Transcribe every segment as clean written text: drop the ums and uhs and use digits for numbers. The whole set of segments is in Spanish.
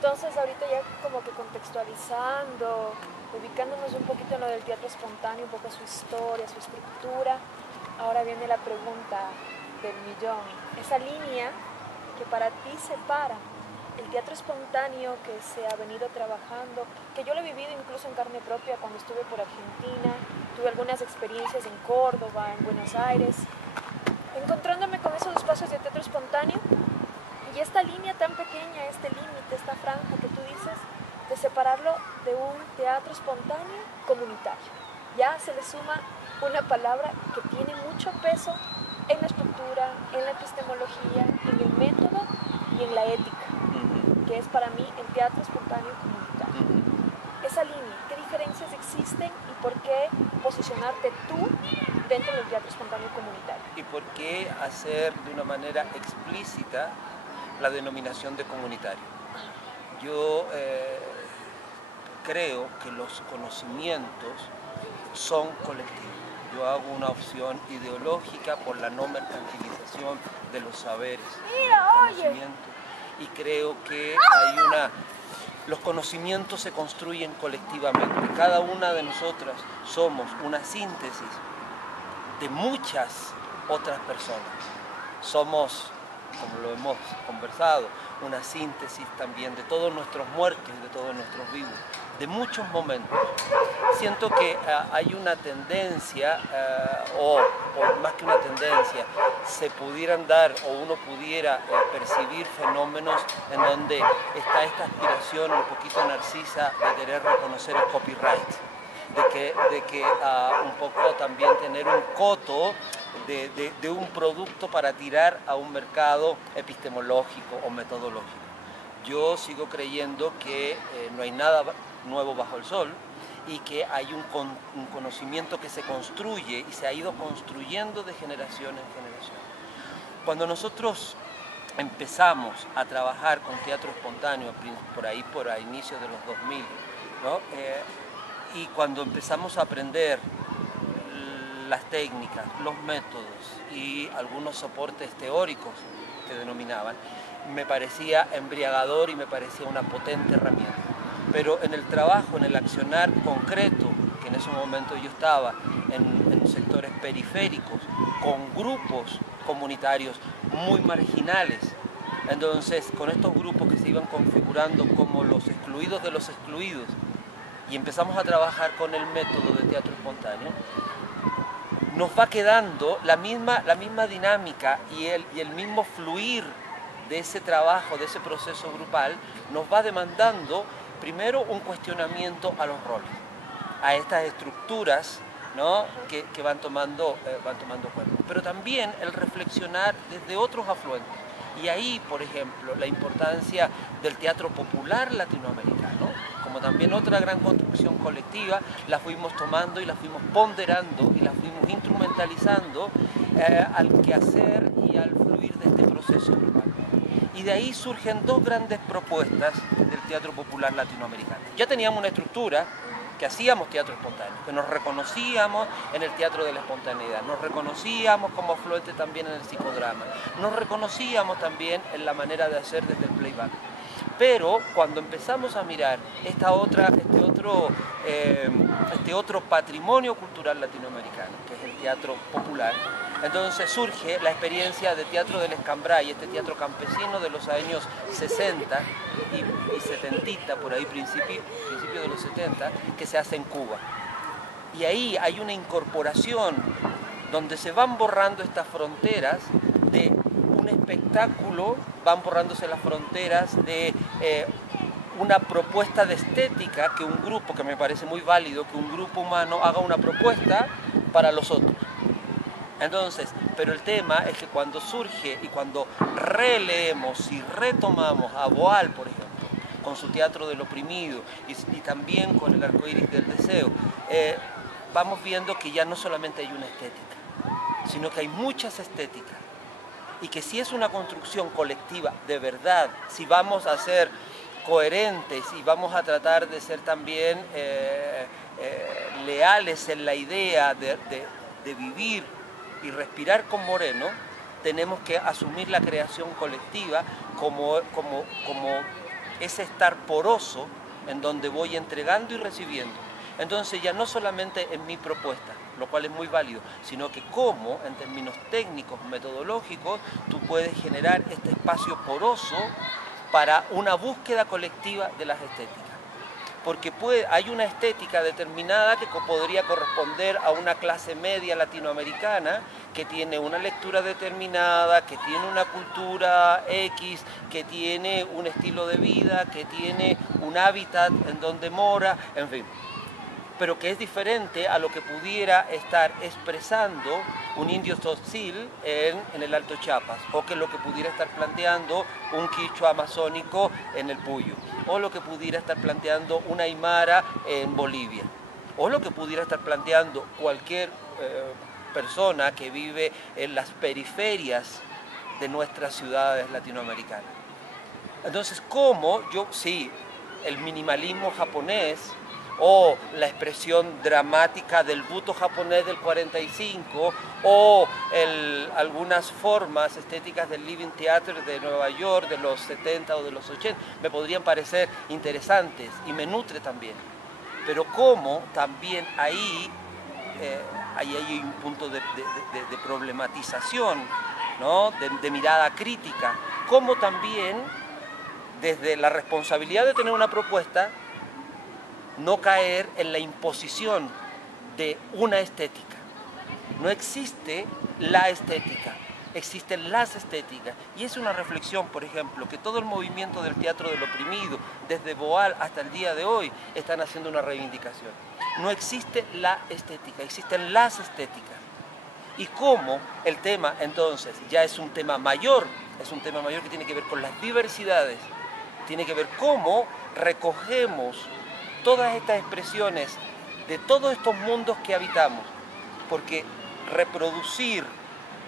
Entonces ahorita ya como que contextualizando, ubicándonos un poquito en lo del teatro espontáneo, un poco su historia, su estructura, ahora viene la pregunta del millón. Esa línea que para ti separa el teatro espontáneo que se ha venido trabajando, que yo lo he vivido incluso en carne propia cuando estuve por Argentina, tuve algunas experiencias en Córdoba, en Buenos Aires, encontrándome con esos espacios de teatro espontáneo y esta línea tan pequeña, este límite, esta franja que tú dices, de separarlo de un teatro espontáneo comunitario. Ya se le suma una palabra que tiene mucho peso en la estructura, en la epistemología, en el método y en la ética, que es para mí el teatro espontáneo comunitario. Esa línea, ¿qué diferencias existen y por qué posicionarte tú dentro del teatro espontáneo comunitario? ¿Y por qué hacer de una manera explícita la denominación de comunitario? Yo creo que los conocimientos son colectivos. Yo hago una opción ideológica por la no mercantilización de los saberes, del conocimiento, y creo que los conocimientos se construyen colectivamente. Cada una de nosotras somos una síntesis de muchas otras personas. Somos, como lo hemos conversado, una síntesis también de todos nuestros muertos y de todos nuestros vivos, de muchos momentos. Siento que hay una tendencia, o más que una tendencia, se pudieran dar o uno pudiera percibir fenómenos en donde está esta aspiración un poquito narcisa de querer reconocer el copyright, de que un poco también tener un coto de un producto para tirar a un mercado epistemológico o metodológico. Yo sigo creyendo que no hay nada nuevo bajo el sol y que hay un conocimiento que se construye y se ha ido construyendo de generación en generación. Cuando nosotros empezamos a trabajar con teatro espontáneo, por ahí inicios de los 2000, ¿no? Y cuando empezamos a aprender las técnicas, los métodos y algunos soportes teóricos que denominaban, me parecía embriagador y me parecía una potente herramienta. Pero en el trabajo, en el accionar concreto, que en ese momento yo estaba en sectores periféricos, con grupos comunitarios muy marginales, entonces con estos grupos que se iban configurando como los excluidos de los excluidos, y empezamos a trabajar con el método de teatro espontáneo, nos va quedando la misma dinámica y el mismo fluir de ese trabajo, de ese proceso grupal, nos va demandando primero un cuestionamiento a los roles, a estas estructuras, ¿no? que van tomando cuerpo, pero también el reflexionar desde otros afluentes. Y ahí, por ejemplo, la importancia del teatro popular latinoamericano, como también otra gran construcción colectiva, la fuimos tomando y la fuimos ponderando y la fuimos instrumentalizando al quehacer y al fluir de este proceso grupal. Y de ahí surgen dos grandes propuestas del teatro popular latinoamericano. Ya teníamos una estructura, que hacíamos teatro espontáneo, que nos reconocíamos en el teatro de la espontaneidad, nos reconocíamos como afluente también en el psicodrama, nos reconocíamos también en la manera de hacer desde el playback. Pero cuando empezamos a mirar este otro patrimonio cultural latinoamericano, que es el teatro popular, entonces surge la experiencia de teatro del Escambray, este teatro campesino de los años 60 y 70, por ahí principio de los 70, que se hace en Cuba. Y ahí hay una incorporación donde se van borrando estas fronteras de un espectáculo, van borrándose las fronteras de una propuesta de estética, que un grupo, que me parece muy válido, que un grupo humano haga una propuesta para los otros. Entonces, pero el tema es que cuando surge y cuando releemos y retomamos a Boal, por ejemplo, con su teatro del oprimido y también con el arcoíris del deseo, vamos viendo que ya no solamente hay una estética, sino que hay muchas estéticas. Y que si es una construcción colectiva de verdad, si vamos a ser coherentes y vamos a tratar de ser también leales en la idea de vivir y respirar con Moreno, tenemos que asumir la creación colectiva como ese estar poroso en donde voy entregando y recibiendo. Entonces ya no solamente en mi propuesta, lo cual es muy válido, sino que cómo, en términos técnicos, metodológicos, tú puedes generar este espacio poroso para una búsqueda colectiva de las estéticas. Porque hay una estética determinada que podría corresponder a una clase media latinoamericana que tiene una lectura determinada, que tiene una cultura X, que tiene un estilo de vida, que tiene un hábitat en donde mora, en fin. Pero que es diferente a lo que pudiera estar expresando un indio tzotzil en el Alto Chiapas, o que lo que pudiera estar planteando un quichua amazónico en el Puyo, o lo que pudiera estar planteando una aymara en Bolivia, o lo que pudiera estar planteando cualquier persona que vive en las periferias de nuestras ciudades latinoamericanas. Entonces, ¿cómo sí, el minimalismo japonés, o la expresión dramática del buto japonés del 45, o algunas formas estéticas del Living Theater de Nueva York de los 70 o de los 80, me podrían parecer interesantes y me nutre también. Pero cómo también ahí hay un punto de problematización, ¿no? de mirada crítica, cómo también desde la responsabilidad de tener una propuesta, no caer en la imposición de una estética. No existe la estética, existen las estéticas. Y es una reflexión, por ejemplo, que todo el movimiento del teatro del oprimido, desde Boal hasta el día de hoy, están haciendo una reivindicación. No existe la estética, existen las estéticas. Y cómo el tema, entonces, ya es un tema mayor que tiene que ver con las diversidades, tiene que ver cómo recogemos todas estas expresiones de todos estos mundos que habitamos, porque reproducir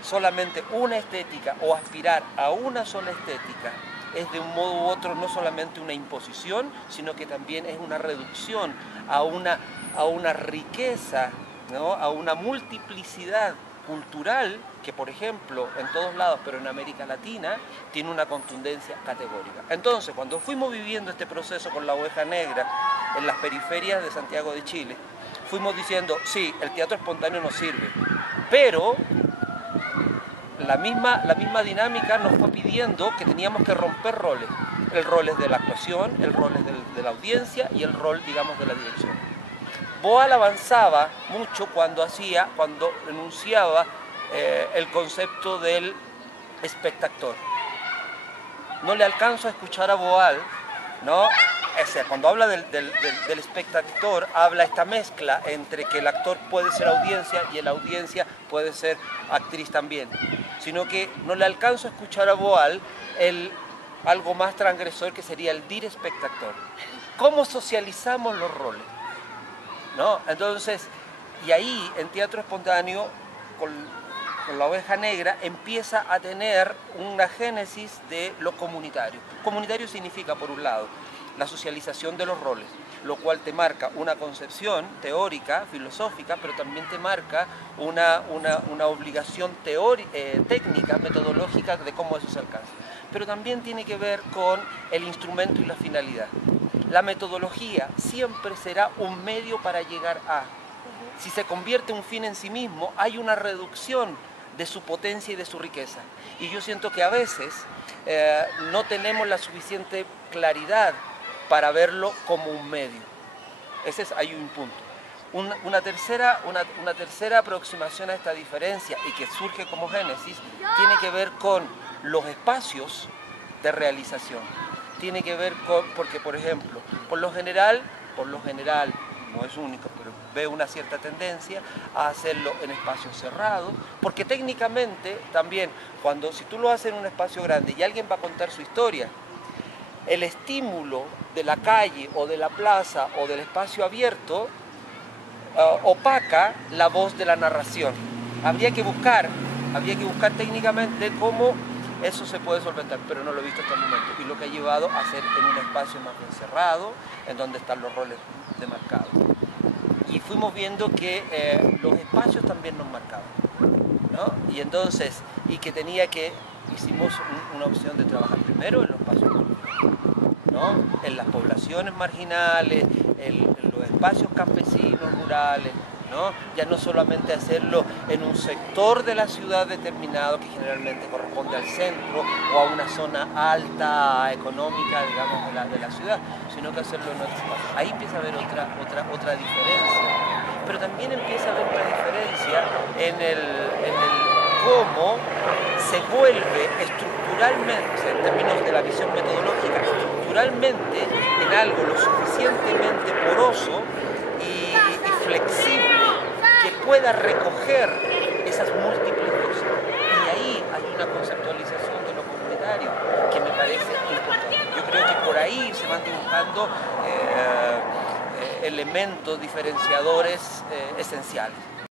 solamente una estética o aspirar a una sola estética es de un modo u otro no solamente una imposición, sino que también es una reducción a una riqueza, ¿no? A una multiplicidad cultural que, por ejemplo, en todos lados, pero en América Latina, tiene una contundencia categórica. Entonces, cuando fuimos viviendo este proceso con La Oveja Negra en las periferias de Santiago de Chile, fuimos diciendo, sí, el teatro espontáneo nos sirve, pero la misma dinámica nos fue pidiendo que teníamos que romper roles. El rol es de la actuación, el rol es de la audiencia y el rol, digamos, de la dirección. Boal avanzaba mucho cuando enunciaba el concepto del espectador. No le alcanzo a escuchar a Boal, ¿no? O sea, cuando habla del espectador, habla esta mezcla entre que el actor puede ser audiencia y la audiencia puede ser actriz también. Sino que no le alcanzo a escuchar a Boal algo más transgresor que sería el dir espectador. ¿Cómo socializamos los roles? ¿No? Entonces, y ahí en teatro espontáneo, con La Oveja Negra, empieza a tener una génesis de lo comunitario. Comunitario significa, por un lado, la socialización de los roles, lo cual te marca una concepción teórica, filosófica, pero también te marca una obligación técnica, metodológica de cómo eso se alcanza. Pero también tiene que ver con el instrumento y la finalidad. La metodología siempre será un medio para llegar a. Si se convierte en un fin en sí mismo, hay una reducción de su potencia y de su riqueza. Y yo siento que a veces no tenemos la suficiente claridad para verlo como un medio. Hay un punto. Una tercera aproximación a esta diferencia y que surge como génesis tiene que ver con los espacios de realización. Tiene que ver porque, por ejemplo, por lo general, no es único, pero veo una cierta tendencia a hacerlo en espacios cerrados, porque técnicamente también, si tú lo haces en un espacio grande y alguien va a contar su historia, el estímulo de la calle o de la plaza o del espacio abierto opaca la voz de la narración. Habría que buscar técnicamente cómo eso se puede solventar, pero no lo he visto hasta el momento. Y lo que ha llevado a hacer en un espacio más bien cerrado, en donde están los roles demarcados. Y fuimos viendo que los espacios también nos marcaban, ¿no? Y entonces, hicimos una opción de trabajar primero en los espacios públicos, ¿no? En las poblaciones marginales, en los espacios campesinos, rurales, ¿no? Ya no solamente hacerlo en un sector de la ciudad determinado que generalmente corresponde al centro o a una zona alta económica, digamos, de la ciudad, sino que hacerlo en otro espacio. Ahí empieza a haber otra diferencia, pero también empieza a haber una diferencia en el cómo se vuelve estructuralmente, o sea, en términos de la visión metodológica, estructuralmente en algo lo suficientemente poroso y flexible que pueda recoger esas múltiples cosas. Y ahí hay una conceptualización de lo comunitario que me parece importante. Yo creo que por ahí se van dibujando elementos diferenciadores esenciales.